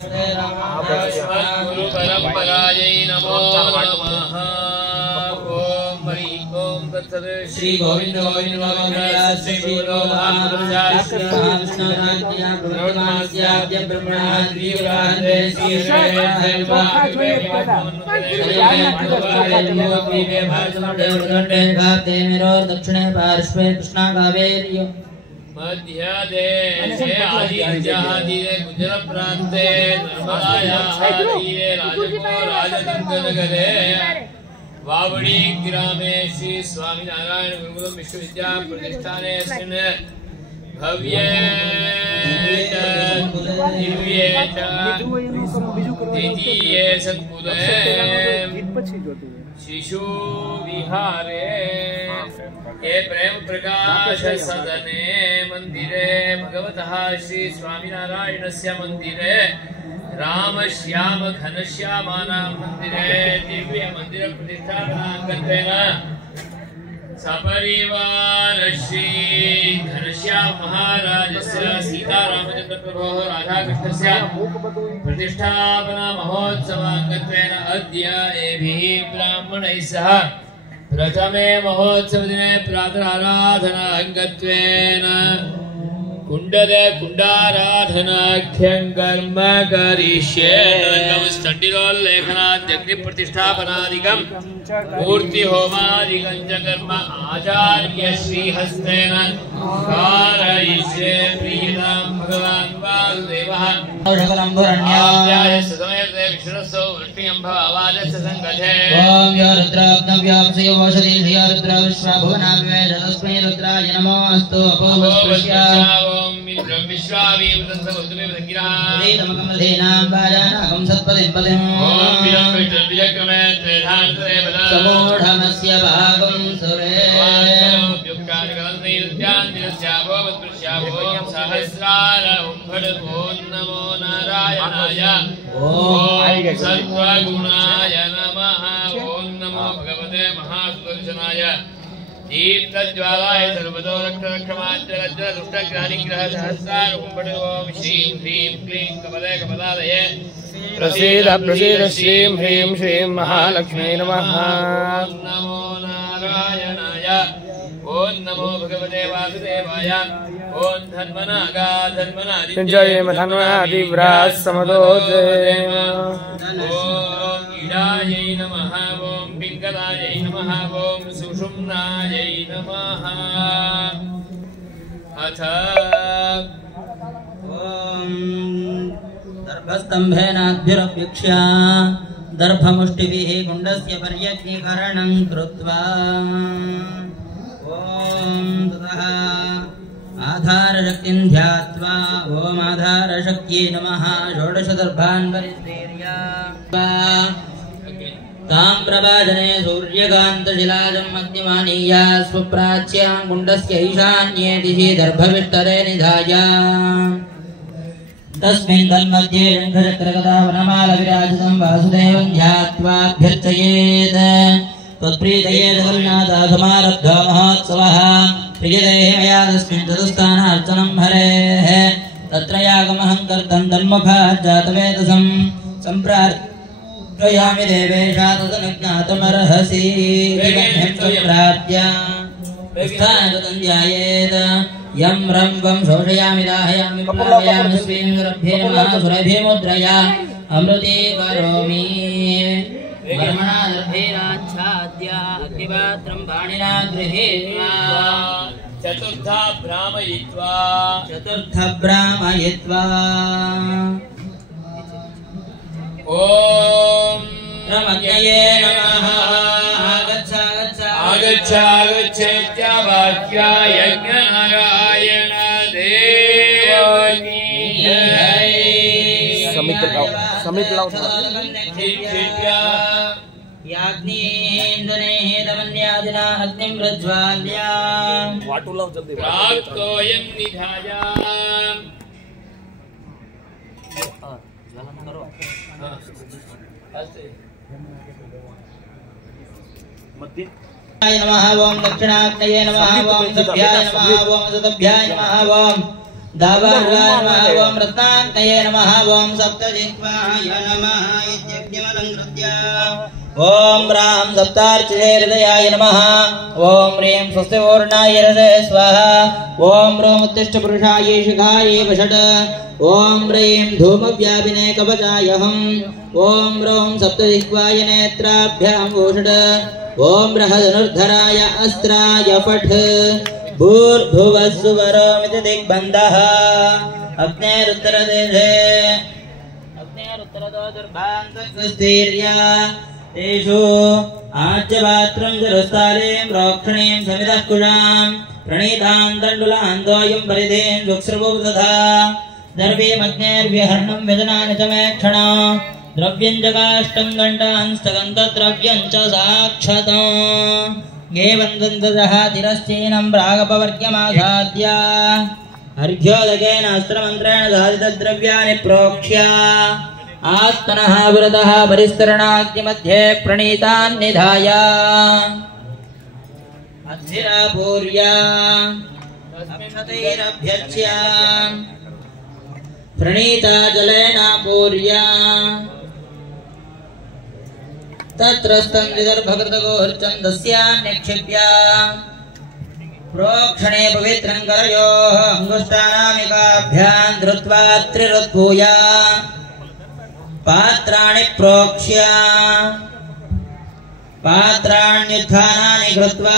गुरु परंपरायै नमो नमः। ओम हरि ओम तत्सत्। श्री गोविंद गोविंद गोविंद श्री गुरु महापुरुषाय कृष्णाज्ञा ब्रह्मस्याद्य ब्रह्मणा द्विराधे श्री दक्षिणे पार्श्वे कृष्णा कावेरी मध्यदेशे आदित्यादिरे गुजरात प्रान्ते नर्मदायाः तीरे राजगंगनगरे वावड़ी ग्रामे श्री स्वामीनारायण गुरुकुल विश्वविद्या प्रतिष्ठाने भव्ये दिव्ये द्वितीये सत्कुले शिशु विहारे ये प्रेम प्रकाश सदने मंदिरे भगवतः श्री स्वामीनारायणस्य मंदिरे राम श्याम घनश्यामानां मंदिरे दिव्य मंदिर प्रतिष्ठापनाङ्गत्वेन सपरिवार श्री घनश्याम महाराजस्य सीतारामचन्द्र प्रभोः राधाकृष्णस्य प्रतिष्ठापना महोत्सवाङ्गत्वेन अद्य एभिः ब्राह्मणैः सह प्रथमे महोत्सव दिने प्रातराराधना अंगत्वेन कुंडदे कुंडाराधनाख्यं कर्म करिष्ये। स्टण्डिलोल्लेखनाद्यग्नि प्रतिष्ठापनादिकं मूर्ति होमादिकं च कर्म आचार्य श्रीहस्तेन कारयिष्ये। प्रीयतां भगवान् वासुदेवः औषधलम्भुरण्याय समेते विष्णुसो वृष्टियम्भवावादस्य संगते। ओम यो रुद्राग्नव्याप्सयो वोषधीषयो रुद्र विश्वभुवनावेश तस्मै रुद्राय नमोऽस्तु। अपोवस्पृश्या समूढमस्य भागं सुरे नमो नारायणाय। ओम सत्त्वगुणाय नमः। ओम नमो भगवते महासुदर्शनाय। दीप्तज्वालाय सर्वतो रक्षरक्षमाच्चरज्र दुष्टग्रहनिग्रह सहस्रारूपं ओम श्रीं ह्रीं क्लीं कमले कमलालये प्रसीद प्रसीद श्रीं ह्रीं श्रीं महालक्ष्मी नमः। नमो नारायणाय। ओम नमो भगवते वासुदेवाय। ओम धन्वनागा धन्वनादिजय धन्वनादिव्राज समदोजय। ओम ईडायै नमः। ओम पिङ्गलायै नमः। ओम सुषुम्नायै नमः। अथ ओम दर्भस्तम्भेनाद्भिरवीक्ष्य दर्भमुष्टिभिः कुण्डस्य पर्यग्नीकरणं कृत्वा ओम ततः आधारशक्तिं ध्यात्वा ओम आधारशक्त्यै नमः। षोडशदर्भान् परिस्फीर्य ताम्रभाजने सूर्यकान्तशिलाजं मध्यमानीय स्वप्राच्यां कुण्डस्य ईशान्ये दिशि दर्भविष्टरे निधाय तस्मिन् तन्मध्ये शङ्खचक्रगदावनमालविराजितं वासुदेवं ध्यात्वाभ्यर्चयेत्। त्वत्प्रीतये जगन्नाथ समारब्धो महोत्सवः। प्रियते मया तस्मिन् चतुस्थानार्चनं हरेः। तत्र यागमहं कर्तं तन्मुखात् जातवेदसं सम्प्रार्थयामि देवेशा तदनुज्ञातमर्हसि। प्राप्य स्थानगतं ध्यायेत्। यं रं वं शोषयामि दाहयामि प्लावयामि स्वीं नमः सुरभिमुद्रया अमृतीकरोमि। कर्मणा दर्भैराच्छाद्य अग्निपात्रं पाणिना गृहीत्वा चतुर्था भ्रामयित्वा ओम नमः आगच्छागच्छेत्यावाक्याय यज्ञनारायण देवकी जय। समित लाओ याग्नीन्दने हेतवन्यादिना अग्निं प्रज्वाल्या वाटू लाओ जल्दी प्राप्तोयं निधाया। ज्वालन करो। मध्य नमः। ओम दक्षिणाग्नये नमः। ओम सभ्याय नमः। ओम सतभ्याय नमः। ओम दावार्वाय नमः ओम रत्नात्मये नमः ओम सप्तजिह्वाय नमः इत्यग्निमलङ्कृत्य ओम राम सप्तार्चिते हृदयाय नमः ओम ह्रीं स्वस्तिपूर्णाय हृदये स्वाहा ओम रोम उत्तिष्ठ पुरुषाय शिखाय वषट् ओम ह्रीं धूमव्यापिने कवचाय हम् ओम रोम सप्तजिह्वाय नेत्राभ्यां वोषट् ओम बृहदनुर्धराय अस्त्राय फट् भूर्भुवस्सुवरोमिति दिग्बन्धः अग्नेरुत्तरदेशे अग्नेरुत्तरतो दुर्भान्तस्तीर्या तेषु आज्यपात्रं जलस्थालीं रोक्षणीं समितः कुशां प्रणीतां तण्डुलान् तोयं परिधीं दुःस्रवो तथा दर्वीमग्नेर्व्यहर्णं व्यजनानि च मे क्षण द्रव्यं च काष्ठं घण्टांस्तगन्धद्रव्यं च साक्षतम् गेवन्वन्ददः तिरश्चीनं प्रागपवर्ग्यमासाद्य अर्घ्योदकेन अस्त्रमन्त्रेण साधितद्रव्याणि प्रोक्ष्य आत्मनः पुरतः परिस्तरणाग्निमध्ये प्रणीतान् निधाय अद्भिरापूर्य अक्षतैरभ्यर्च्य प्रणीता जलेनापूर्य तत्रस्तं विदर्भकृतगोर्चन्दस्यान् निक्षिप्य प्रोक्षणे पवित्रं करयोः अङ्गुष्ठानामिकाभ्यां धृत्वा त्रिरुत्भूय पात्राणि प्रोक्ष्य पात्राण्युत्थानानि कृत्वा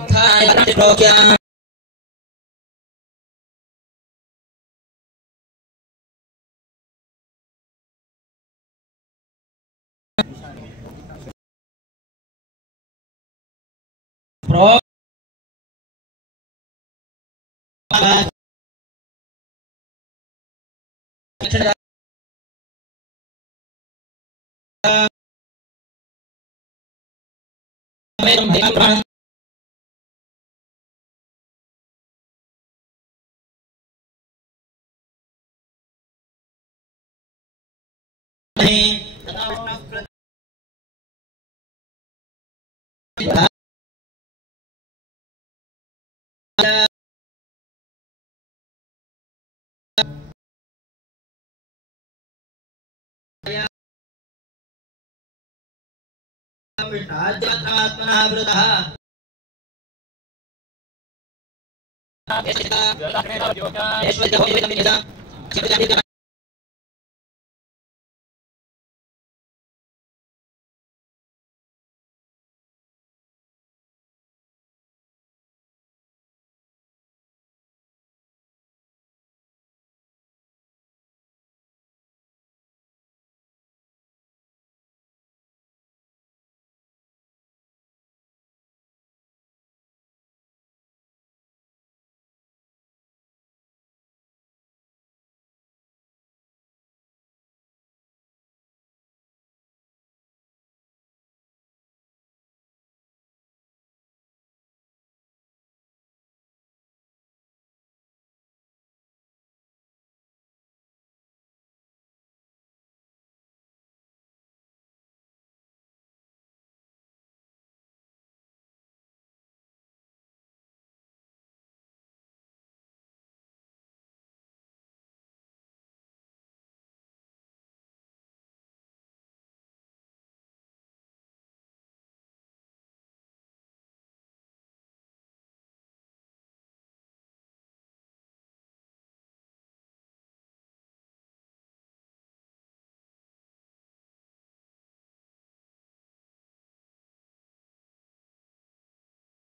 उत्थानानि प्रोक्ष्य